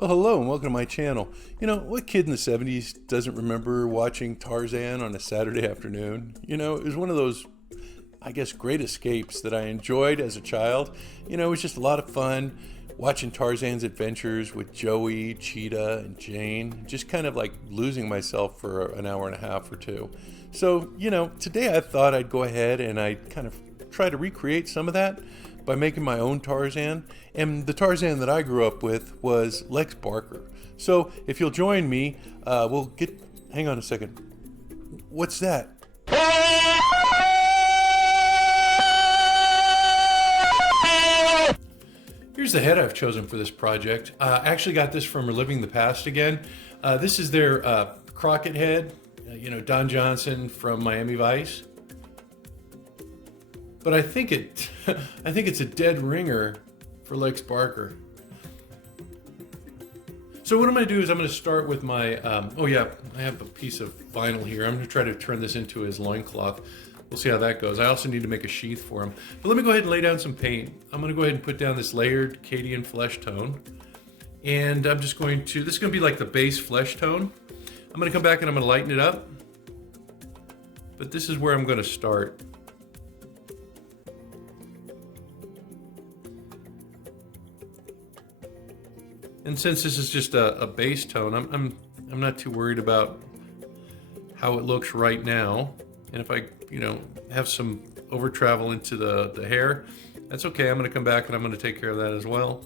Well, hello and welcome to my channel. You know, what kid in the 70s doesn't remember watching Tarzan on a Saturday afternoon? You know, it was one of those, I guess, great escapes that I enjoyed as a child. You know, it was just a lot of fun watching Tarzan's adventures with Joey, Cheetah, and Jane. Just kind of like losing myself for an hour and a half or two. So, you know, today I thought I'd go ahead and I'd kind of try to recreate some of that by making my own Tarzan. And the Tarzan that I grew up with was Lex Barker. So if you'll join me, we'll get... Hang on a second. What's that? Here's the head I've chosen for this project. I actually got this from Reliving the Past again. This is their Crockett head, you know, Don Johnson from Miami Vice. But I think it's a dead ringer for Lex Barker. So what I'm going to do is I'm going to start with my, oh yeah, I have a piece of vinyl here. I'm going to try to turn this into his loincloth. We'll see how that goes. I also need to make a sheath for him. But let me go ahead and lay down some paint. I'm going to go ahead and put down this layered Cadian flesh tone. And I'm just going to, this is going to be like the base flesh tone. I'm going to come back and I'm going to lighten it up. But this is where I'm going to start. And since this is just a base tone, I'm not too worried about how it looks right now. And if I, you know, have some over travel into the hair, that's okay. I'm going to come back and I'm going to take care of that as well,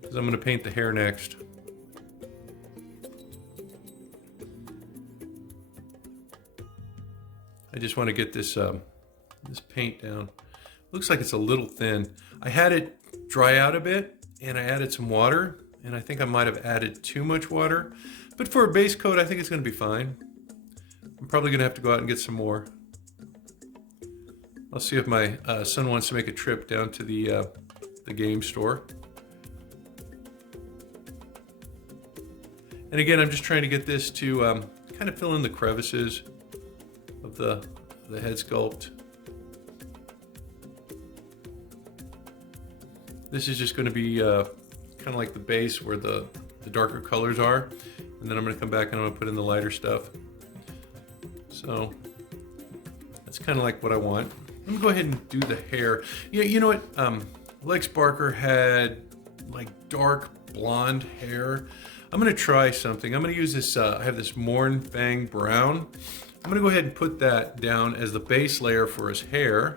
because I'm going to paint the hair next. I just want to get this this paint down. Looks like it's a little thin. I had it dry out a bit and I added some water. And I think I might have added too much water. But for a base coat, I think it's going to be fine. I'm probably going to have to go out and get some more. I'll see if my son wants to make a trip down to the game store. And again, I'm just trying to get this to kind of fill in the crevices of the head sculpt. This is just going to be kind of like the base where the darker colors are, and then I'm going to come back and I'm going to put in the lighter stuff. So that's kind of like what I want. Let me go ahead and do the hair. Yeah, you know what? Lex Barker had like dark blonde hair. I'm going to try something. I'm going to use this. I have this Morn Fang brown. I'm going to go ahead and put that down as the base layer for his hair.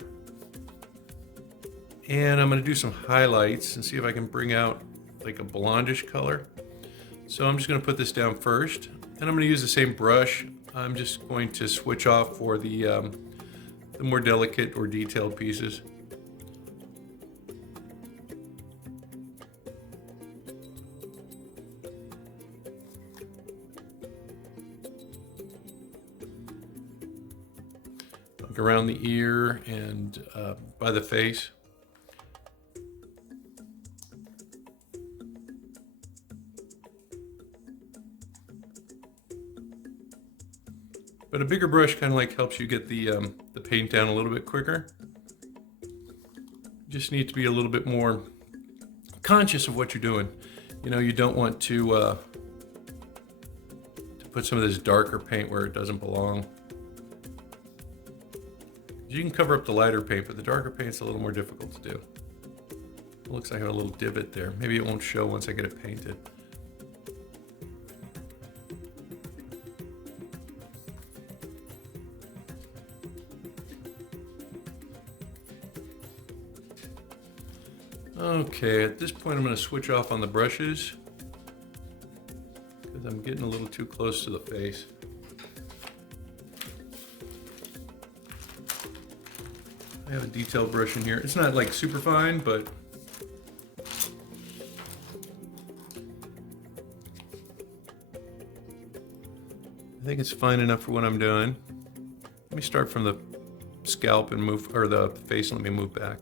And I'm going to do some highlights and see if I can bring out like a blondish color. So I'm just going to put this down first, and I'm going to use the same brush. I'm just going to switch off for the more delicate or detailed pieces. Like around the ear and by the face. But a bigger brush kind of like helps you get the paint down a little bit quicker. You just need to be a little bit more conscious of what you're doing. You know, you don't want to put some of this darker paint where it doesn't belong. You can cover up the lighter paint, but the darker paint's a little more difficult to do. It looks like I have a little divot there. Maybe it won't show once I get it painted. Okay, at this point I'm going to switch off on the brushes because I'm getting a little too close to the face. I have a detailed brush in here. It's not like super fine, but I think it's fine enough for what I'm doing. Let me start from the scalp and move, or the face, and let me move back.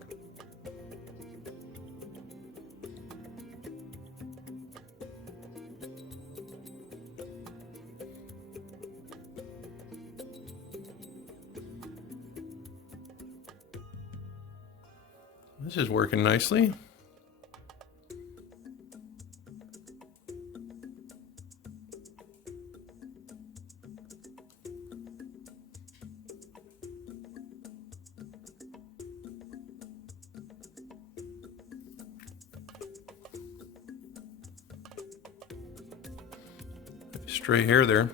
This is working nicely. stray hair there.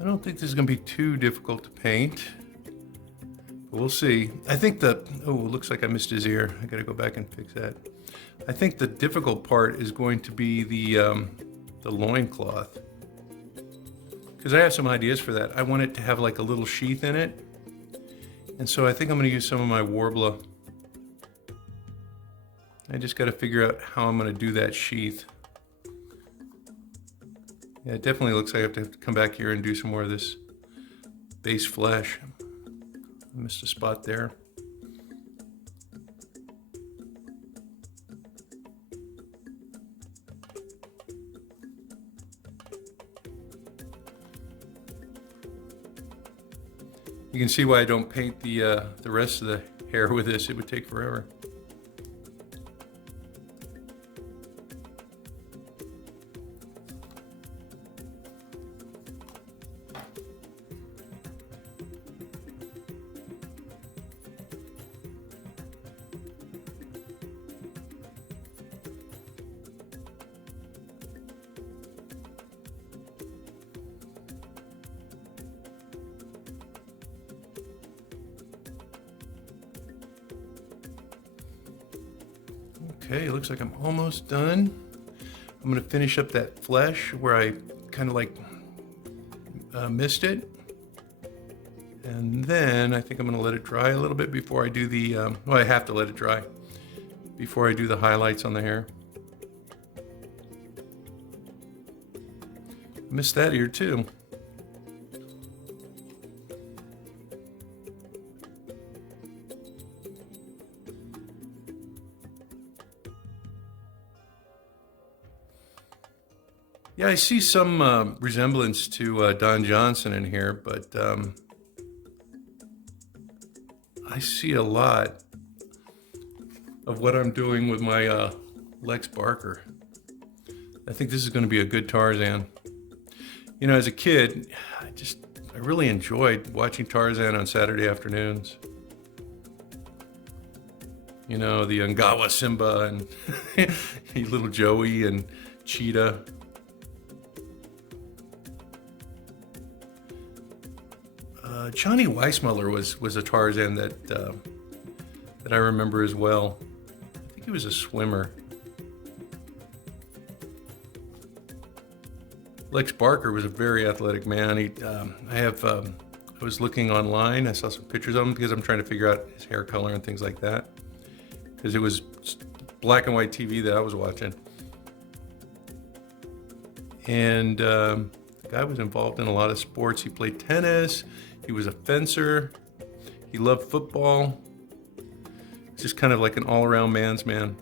I don't think this is going to be too difficult to paint, but we'll see. I think oh, it looks like I missed his ear. I got to go back and fix that. I think the difficult part is going to be the loincloth, because I have some ideas for that. I want it to have like a little sheath in it, and so I think I'm going to use some of my Warbler. I just got to figure out how I'm going to do that sheath. Yeah, it definitely looks like I have to come back here and do some more of this base flesh. I missed a spot there. You can see why I don't paint the rest of the hair with this. It would take forever. Okay, it looks like I'm almost done. I'm gonna finish up that flesh where I kind of like missed it. And then I think I'm gonna let it dry a little bit before I do the, well, I have to let it dry before I do the highlights on the hair. Missed that ear too. Yeah, I see some resemblance to Don Johnson in here, but I see a lot of what I'm doing with my Lex Barker. I think this is going to be a good Tarzan. You know, as a kid, I really enjoyed watching Tarzan on Saturday afternoons. You know, the Ungawa Simba and little Joey and Cheetah. Johnny Weissmuller was a Tarzan that I remember as well. I think he was a swimmer. Lex Barker was a very athletic man. I was looking online. I saw some pictures of him because I'm trying to figure out his hair color and things like that. Because it was black and white TV that I was watching. And the guy was involved in a lot of sports. He played tennis. He was a fencer. He loved football. Just kind of like an all-around man's man.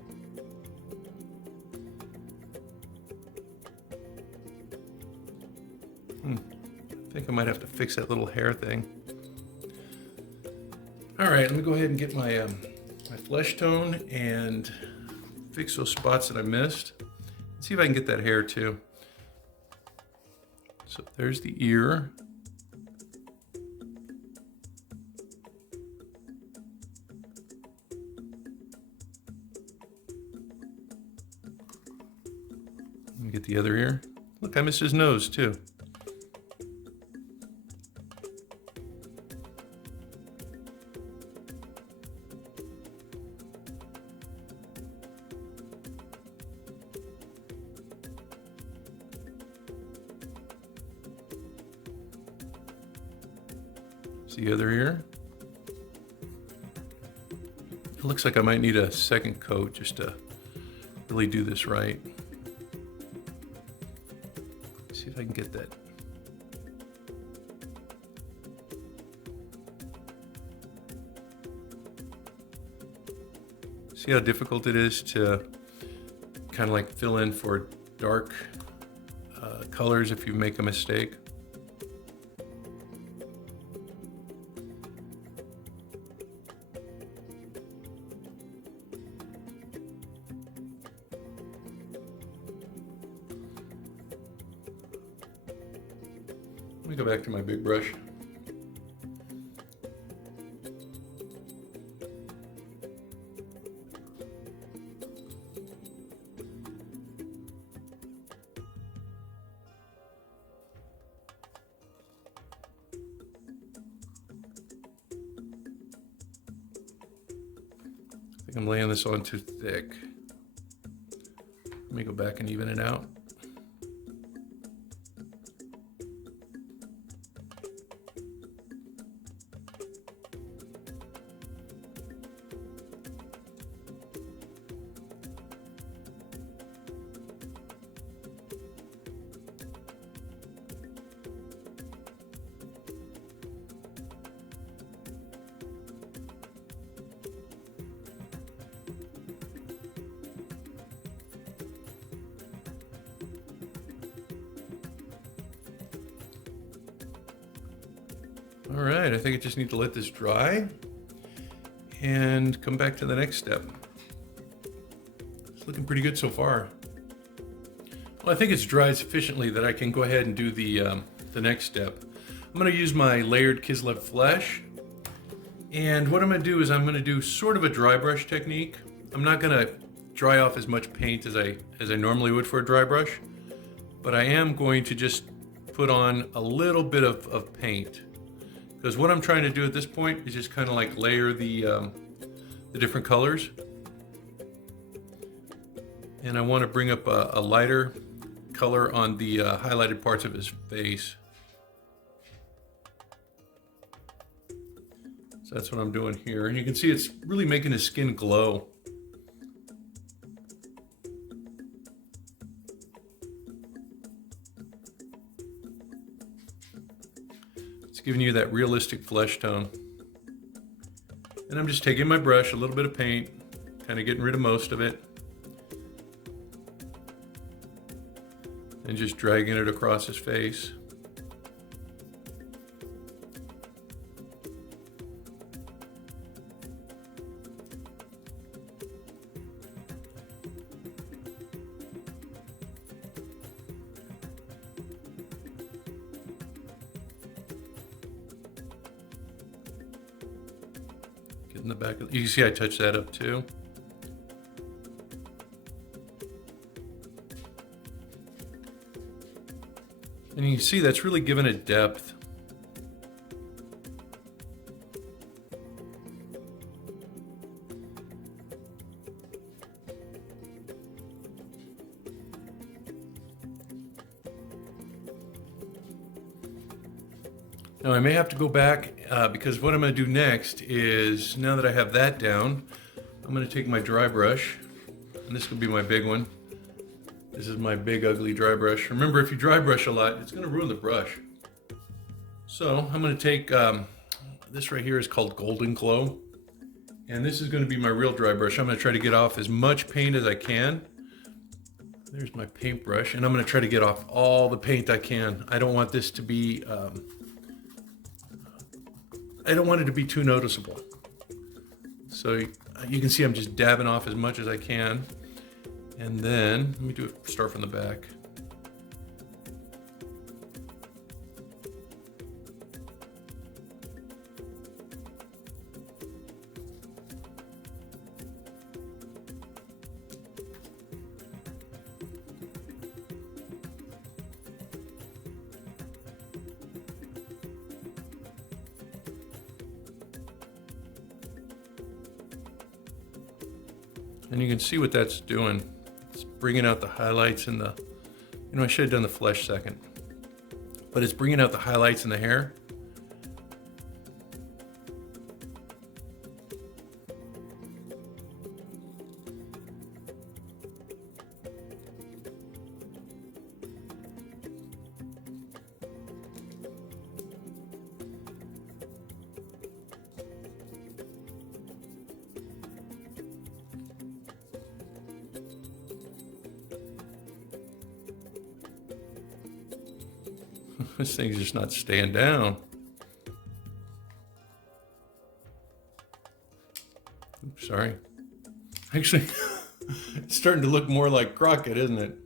I think I might have to fix that little hair thing. All right, let me go ahead and get my my flesh tone and fix those spots that I missed. See if I can get that hair too. So there's the ear. Let me get the other ear. Look, I missed his nose too. The other ear. It looks like I might need a second coat just to really do this right. see if I can get that. See how difficult it is to kind of like fill in for dark colors if you make a mistake. Let me go back to my big brush. I think I'm laying this on too thick. Let me go back and even it out. All right, I think I just need to let this dry and come back to the next step. It's looking pretty good so far. Well, I think it's dried sufficiently that I can go ahead and do the next step. I'm going to use my layered Kislev flesh, and what I'm going to do is I'm going to do sort of a dry brush technique. I'm not going to dry off as much paint as I normally would for a dry brush, but I am going to just put on a little bit of paint. Because what I'm trying to do at this point is just kind of like layer the different colors. And I want to bring up a lighter color on the highlighted parts of his face. So that's what I'm doing here. And you can see it's really making his skin glow. Giving you that realistic flesh tone. And I'm just taking my brush, a little bit of paint, kind of getting rid of most of it, and just dragging it across his face. In the back of, you can see I touched that up too. And you can see that's really given it depth. Now I may have to go back because what I'm going to do next is, now that I have that down, I'm going to take my dry brush, and this will be my big one. This is my big ugly dry brush. Remember, if you dry brush a lot, it's going to ruin the brush. So I'm going to take, this right here is called Golden Glow, and this is going to be my real dry brush. I'm going to try to get off as much paint as I can. There's my paintbrush, and I'm going to try to get off all the paint I can. I don't want this to be, I don't want it to be too noticeable. So you can see I'm just dabbing off as much as I can. And then, let me start from the back. And you can see what that's doing. It's bringing out the highlights and the, you know, I should have done the flesh second, but it's bringing out the highlights in the hair. This thing's just not staying down. Oops, sorry. Actually, it's starting to look more like Crockett, isn't it?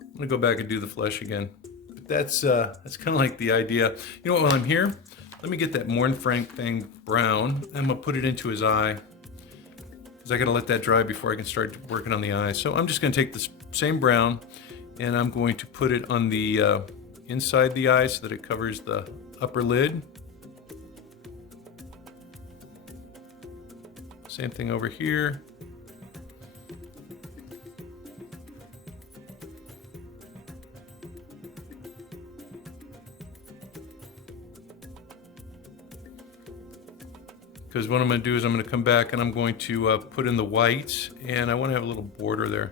I'm gonna go back and do the flesh again. But that's kind of like the idea. You know what, while I'm here, let me get that Morn Frank thing brown. I'm gonna put it into his eye, because I gotta let that dry before I can start working on the eye. So I'm just gonna take this same brown and I'm going to put it on the inside the eye so that it covers the upper lid. Same thing over here. Because what I'm going to do is I'm going to come back and I'm going to put in the whites, and I want to have a little border there.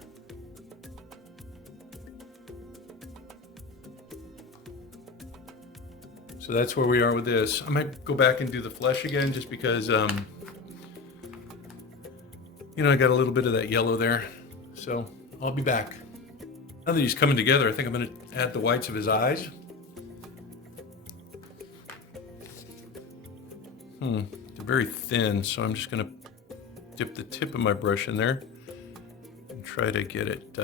So that's where we are with this. I might go back and do the flesh again just because, you know, I got a little bit of that yellow there. So I'll be back. Now that he's coming together, I think I'm going to add the whites of his eyes. They're very thin, so I'm just going to dip the tip of my brush in there and try to get it.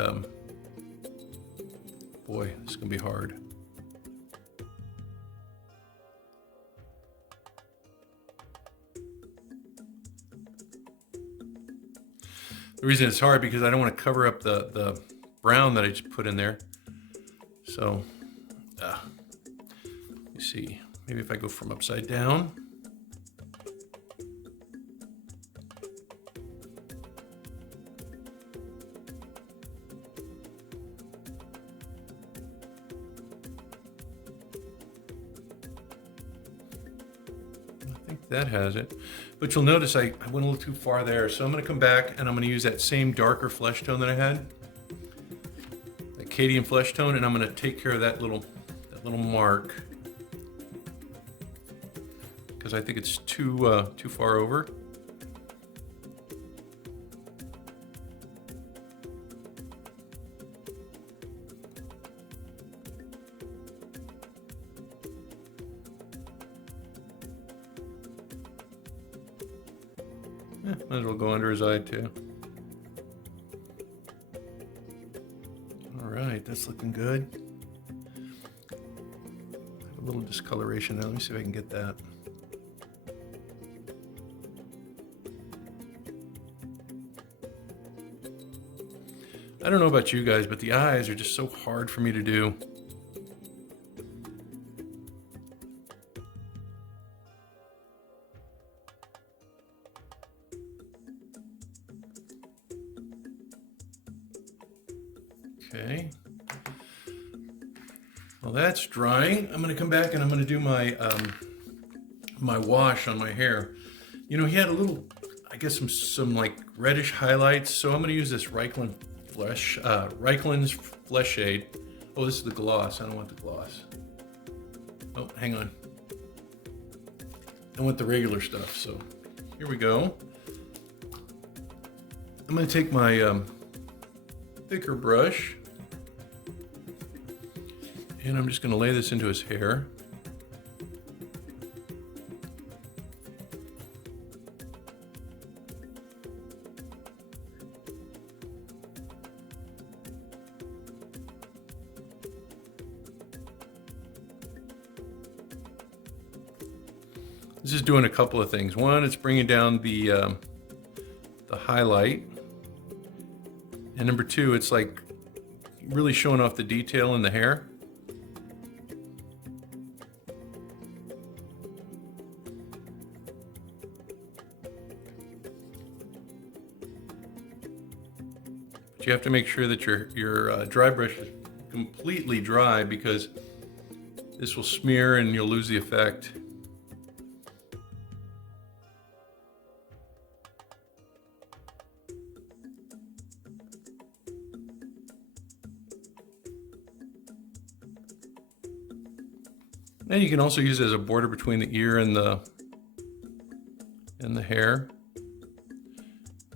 Boy, it's going to be hard. The reason it's hard because I don't want to cover up the brown that I just put in there. So, let me see. Maybe if I go from upside down. That has it. But you'll notice I went a little too far there. So I'm going to come back and I'm going to use that same darker flesh tone that I had. That Cadian flesh tone, and I'm going to take care of that little mark. Because I think it's too far over. Might as well go under his eye too. All right, that's looking good. I have a little discoloration there. Let me see if I can get that. I don't know about you guys, but the eyes are just so hard for me to do. Okay, well that's drying. I'm going to come back and I'm going to do my my wash on my hair. You know, he had a little, I guess some like reddish highlights, so I'm going to use this Reiklin's Flesh Shade. Oh, this is the gloss. I don't want the gloss. Oh, hang on. I want the regular stuff. So here we go. I'm going to take my thicker brush. And I'm just going to lay this into his hair. This is doing a couple of things. One, it's bringing down the highlight. And number two, it's like really showing off the detail in the hair. But you have to make sure that your dry brush is completely dry, because this will smear and you'll lose the effect. And you can also use it as a border between the ear and the hair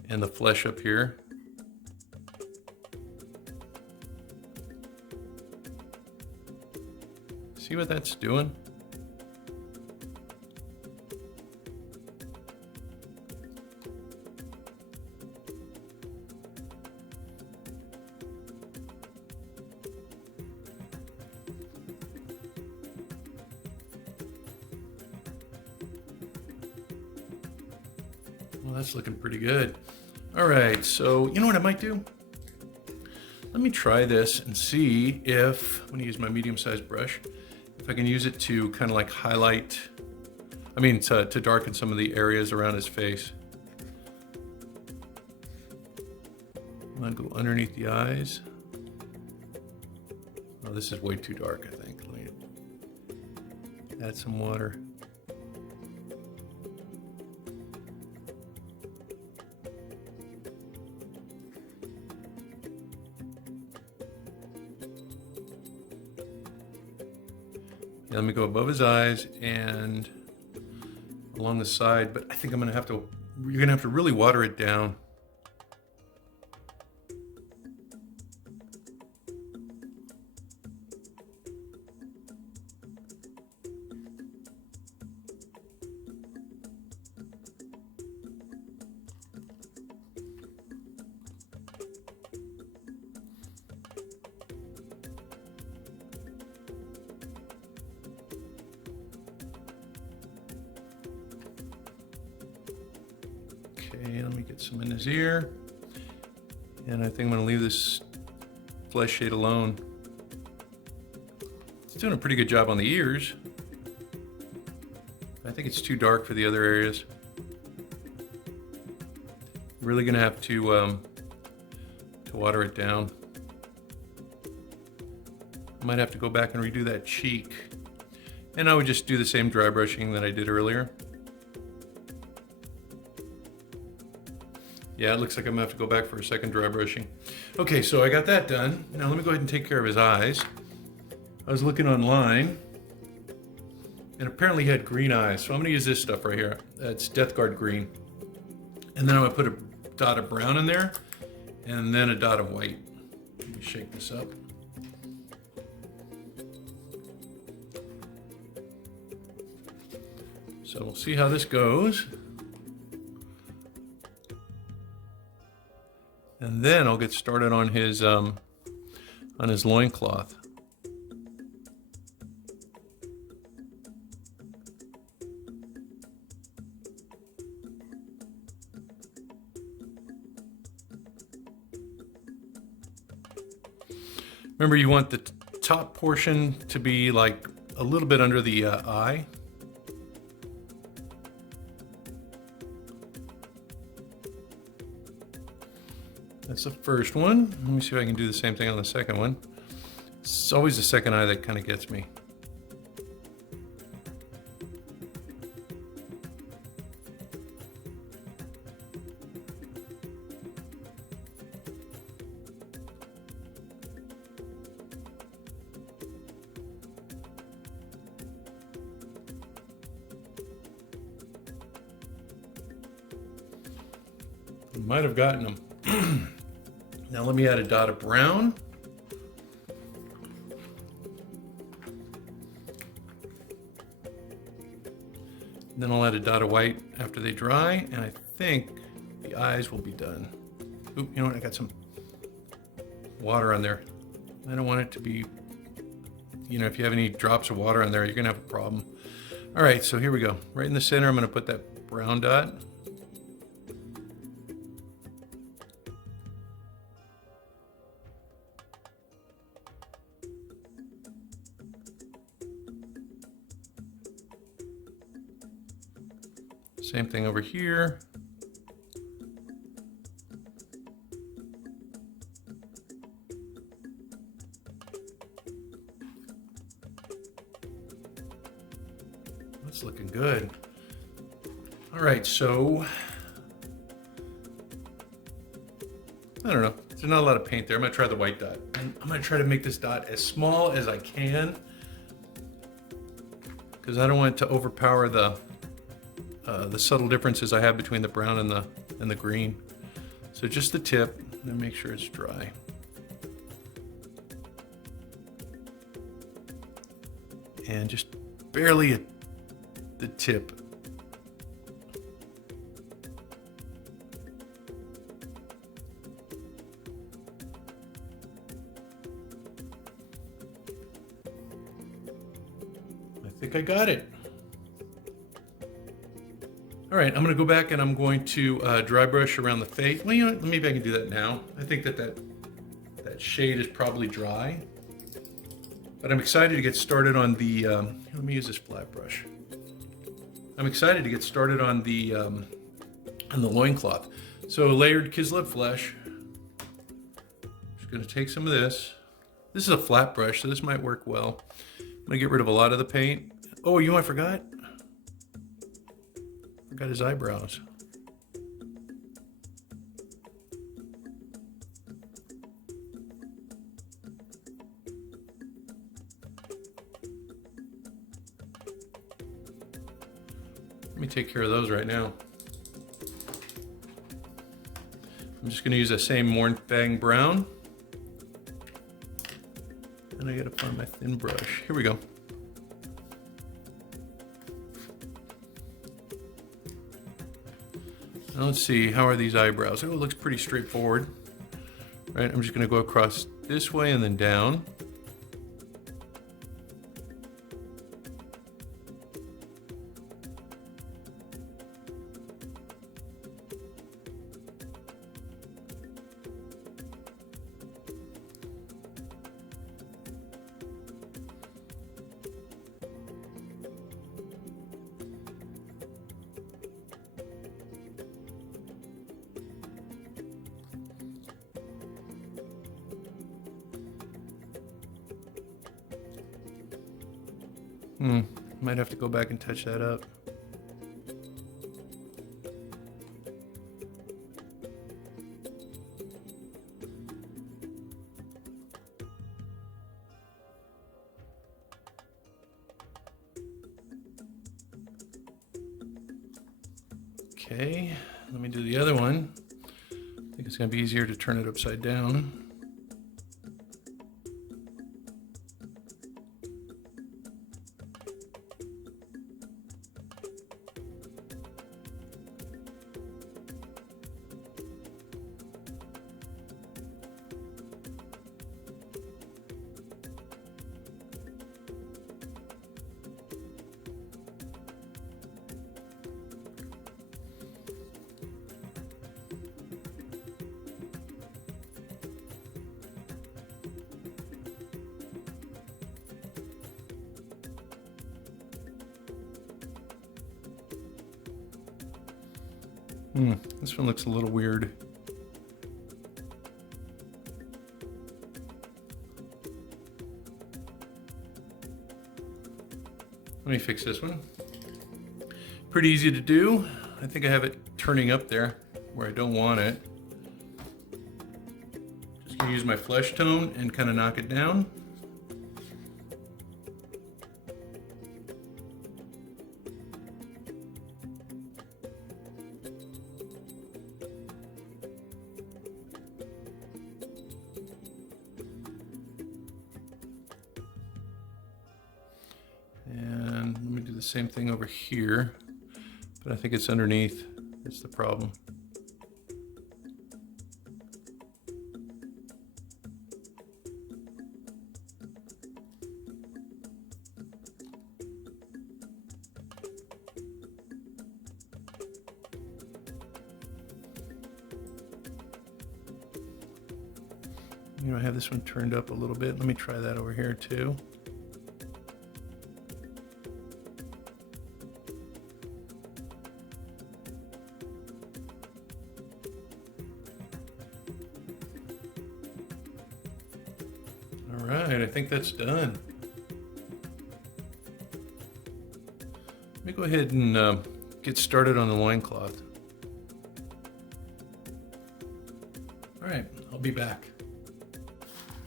and the flesh up here. see what that's doing? Well, that's looking pretty good. All right, so you know what I might do? Let me try this and see if, I'm gonna use my medium-sized brush, if I can use it to kind of like highlight, to darken some of the areas around his face. I'm gonna go underneath the eyes. Oh, this is way too dark, I think. Let me add some water. Yeah, let me go above his eyes and along the side, but I think you're gonna have to really water it down. Okay, let me get some in his ear. And I think I'm gonna leave this flesh shade alone. It's doing a pretty good job on the ears. I think it's too dark for the other areas. Really gonna have to water it down. I might have to go back and redo that cheek. And I would just do the same dry brushing that I did earlier. Yeah, it looks like I'm gonna have to go back for a second dry brushing. Okay, so I got that done. Now let me go ahead and take care of his eyes. I was looking online, and apparently he had green eyes, so I'm gonna use this stuff right here. It's Death Guard green. And then I'm gonna put a dot of brown in there, and then a dot of white. Let me shake this up. So we'll see how this goes. And then I'll get started on his loincloth. Remember, you want the top portion to be like a little bit under the eye. That's the first one. Let me see if I can do the same thing on the second one. It's always the second eye that kind of gets me. Might have gotten them. Now let me add a dot of brown. Then I'll add a dot of white after they dry, and I think the eyes will be done. Oop, you know what? I got some water on there. I don't want it to be, if you have any drops of water on there, you're gonna have a problem. All right, so here we go. Right in the center, I'm gonna put that brown dot. Same thing over here. That's looking good. All right, so I don't know. There's not a lot of paint there. I'm gonna try the white dot. And I'm gonna try to make this dot as small as I can because I don't want it to overpower the subtle differences I have between the brown and the green. So just the tip, and make sure it's dry. and just barely at the tip. I think I got it. All right, I'm gonna go back and I'm going to dry brush around the face. Well, you know what, maybe I can do that now. I think that shade is probably dry. But I'm excited to get started on the, let me use this flat brush. I'm excited to get started on the loincloth. So layered kislev flesh. Just gonna take some of this. This is a flat brush, so this might work well. I'm gonna get rid of a lot of the paint. Oh, you know what I forgot? Forgot his eyebrows. Let me take care of those right now. I'm just going to use that same Mornfang brown. And I got to find my thin brush. Here we go. Now let's see, how are these eyebrows? Oh, it looks pretty straightforward. Right, I'm just going to go across this way and then down. Might have to go back and touch that up. Okay, let me do the other one. I think it's going to be easier to turn it upside down. This one looks a little weird. Let me fix this one. Pretty easy to do. I think I have it turning up there where I don't want it. Just gonna use my flesh tone and kind of knock it down. And let me do the same thing over here, but I think it's underneath. It's the problem. You know, I have this one turned up a little bit. Let me try that over here too. All right, I think that's done. Let me go ahead and get started on the loincloth. All right, I'll be back.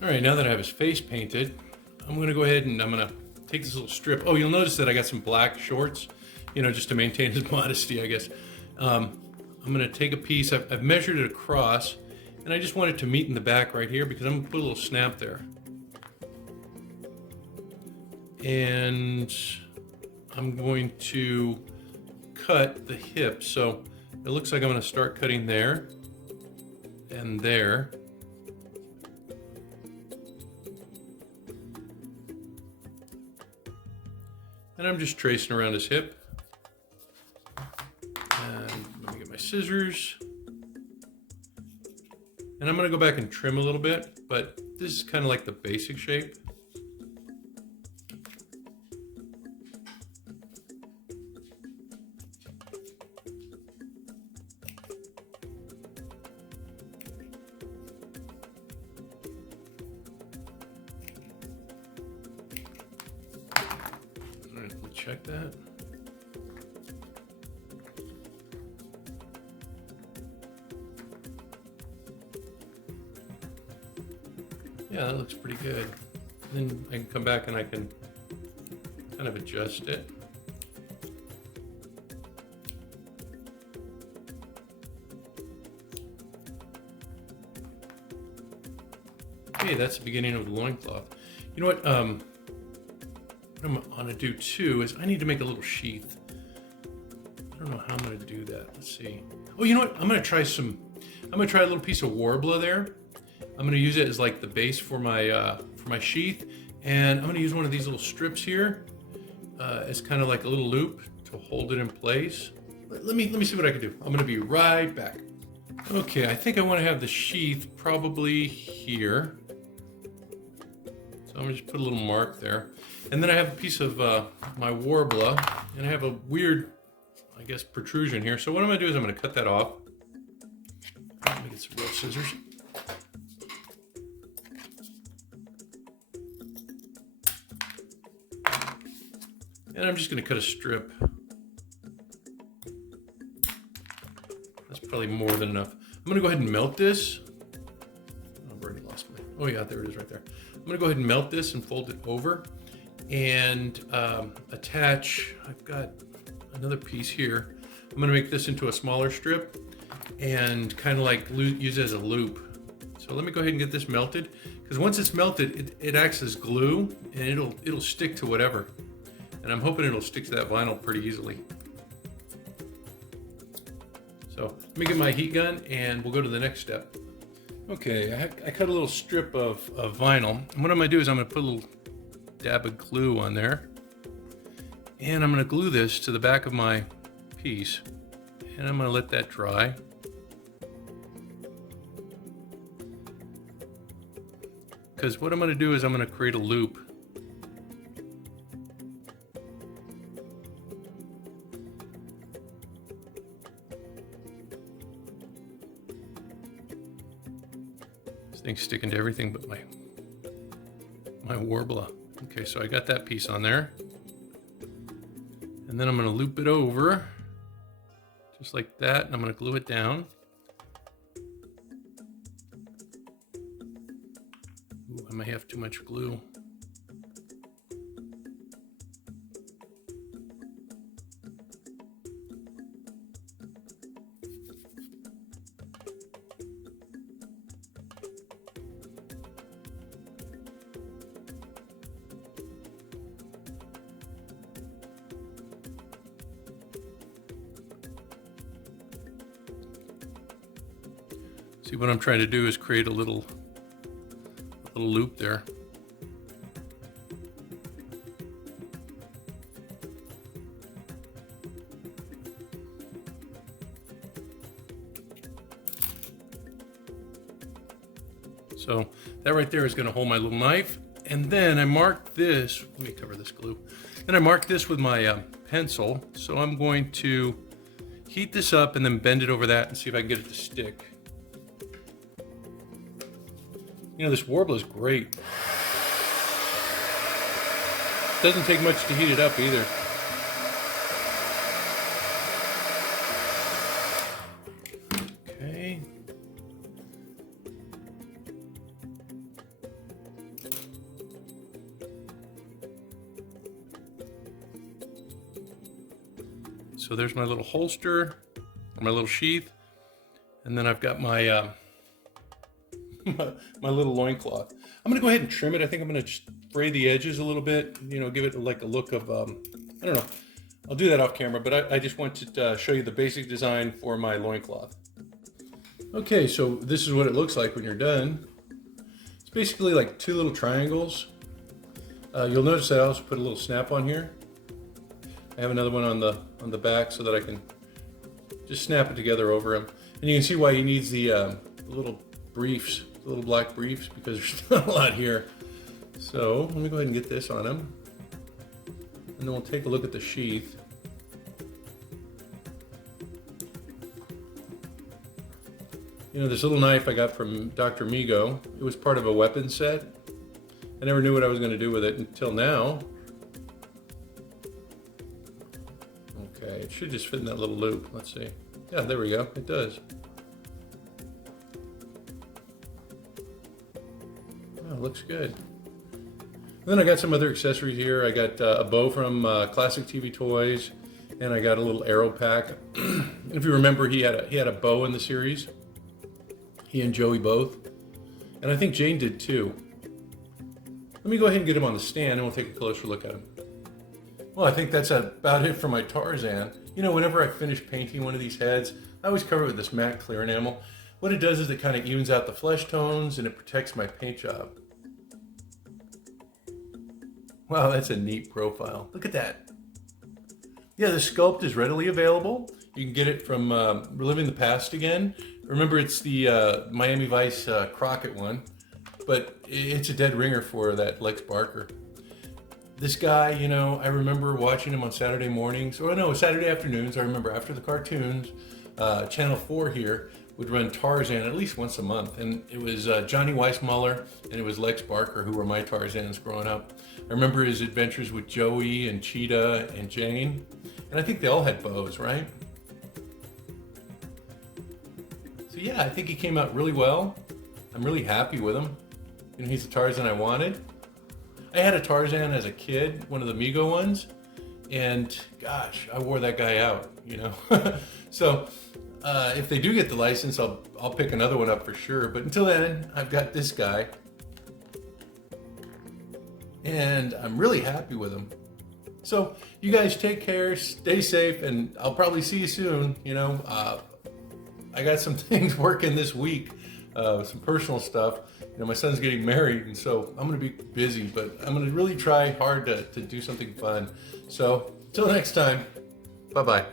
All right, now that I have his face painted, I'm gonna go ahead and I'm gonna take this little strip. Oh, you'll notice that I got some black shorts, you know, just to maintain his modesty, I guess. I'm gonna take a piece, I've measured it across, and I just want it to meet in the back right here because I'm gonna put a little snap there. and I'm going to cut the hip. So it looks like I'm going to start cutting there and there. And I'm just tracing around his hip. And let me get my scissors. And I'm going to go back and trim a little bit, but this is kind of like the basic shape. All right, let's check that. Yeah, that looks pretty good. Then I can come back and I can kind of adjust it. Okay, that's the beginning of the loincloth. You know what I'm gonna do too is I need to make a little sheath. I don't know how I'm gonna do that. Let's see. Oh, you know what? I'm gonna try a little piece of warbler there. I'm gonna use it as like the base for my sheath, and I'm gonna use one of these little strips here as kind of like a little loop to hold it in place. Let me see what I can do. I'm gonna be right back. Okay, I think I want to have the sheath probably here. So I'm gonna just put a little mark there, and then I have a piece of my warbler, and I have a weird, I guess, protrusion here. So what I'm gonna do is I'm gonna cut that off. Let me get some real scissors. And I'm just going to cut a strip. That's probably more than enough. I'm going to go ahead and melt this. I've already lost my... Oh yeah, there it is right there. I'm going to go ahead and melt this and fold it over and attach... I've got another piece here. I'm going to make this into a smaller strip and kind of like use it as a loop. So let me go ahead and get this melted, because once it's melted, it acts as glue and it'll stick to whatever. And I'm hoping it'll stick to that vinyl pretty easily. So let me get my heat gun and we'll go to the next step. Okay, I cut a little strip of vinyl. And what I'm gonna do is I'm gonna put a little dab of glue on there. And I'm gonna glue this to the back of my piece. And I'm gonna let that dry. Because what I'm gonna do is I'm gonna create a loop. Thing's sticking to everything but my warbler. Okay, so I got that piece on there. And then I'm gonna loop it over, just like that, and I'm gonna glue it down. Ooh, I may have too much glue. See, what I'm trying to do is create a little loop there. So that right there is going to hold my little knife. And then I mark this, let me cover this glue. Then I mark this with my pencil. So I'm going to heat this up and then bend it over that and see if I can get it to stick. You know, this warbler is great. Doesn't take much to heat it up either. Okay. So there's my little holster, my little sheath, and then I've got my my little loincloth. I'm gonna go ahead and trim it. I think I'm gonna fray the edges a little bit, give it like a look of, I don't know. I'll do that off camera, but I just wanted to show you the basic design for my loincloth. Okay, so this is what it looks like when you're done. It's basically like two little triangles. You'll notice I also put a little snap on here. I have another one on the back so that I can just snap it together over them. And you can see why he needs the little briefs, the little black briefs, because there's not a lot here. So let me go ahead and get this on him. And then we'll take a look at the sheath. This little knife I got from Dr. Mego, it was part of a weapon set. I never knew what I was going to do with it until now. Okay, it should just fit in that little loop. Let's see. Yeah, there we go. It does. Oh, looks good. And then I got some other accessories here. I got a bow from Classic TV Toys, and I got a little arrow pack. If you remember, he had a bow in the series. He and Joey both, and I think Jane did too. Let me go ahead and get him on the stand, and we'll take a closer look at him. Well, I think that's about it for my Tarzan. Whenever I finish painting one of these heads, I always cover it with this matte clear enamel. What it does is it kind of evens out the flesh tones, and it protects my paint job. Wow, that's a neat profile. Look at that. Yeah, the sculpt is readily available. You can get it from Reliving the Past Again. Remember, it's the Miami Vice Crockett one, but it's a dead ringer for that Lex Barker. This guy, I remember watching him on Saturday mornings, or no, Saturday afternoons. I remember after the cartoons, Channel 4 here would run Tarzan at least once a month, and it was Johnny Weissmuller and it was Lex Barker who were my Tarzans growing up. I remember his adventures with Joey and Cheetah and Jane, and I think they all had bows, right? So yeah, I think he came out really well. I'm really happy with him. He's the Tarzan I wanted. I had a Tarzan as a kid, one of the Mego ones, and gosh, I wore that guy out, So if they do get the license, I'll pick another one up for sure. But until then, I've got this guy, and I'm really happy with him. So you guys take care, stay safe, and I'll probably see you soon. I got some things working this week, some personal stuff. My son's getting married, and so I'm going to be busy, but I'm going to really try hard to do something fun. So, till next time, bye-bye.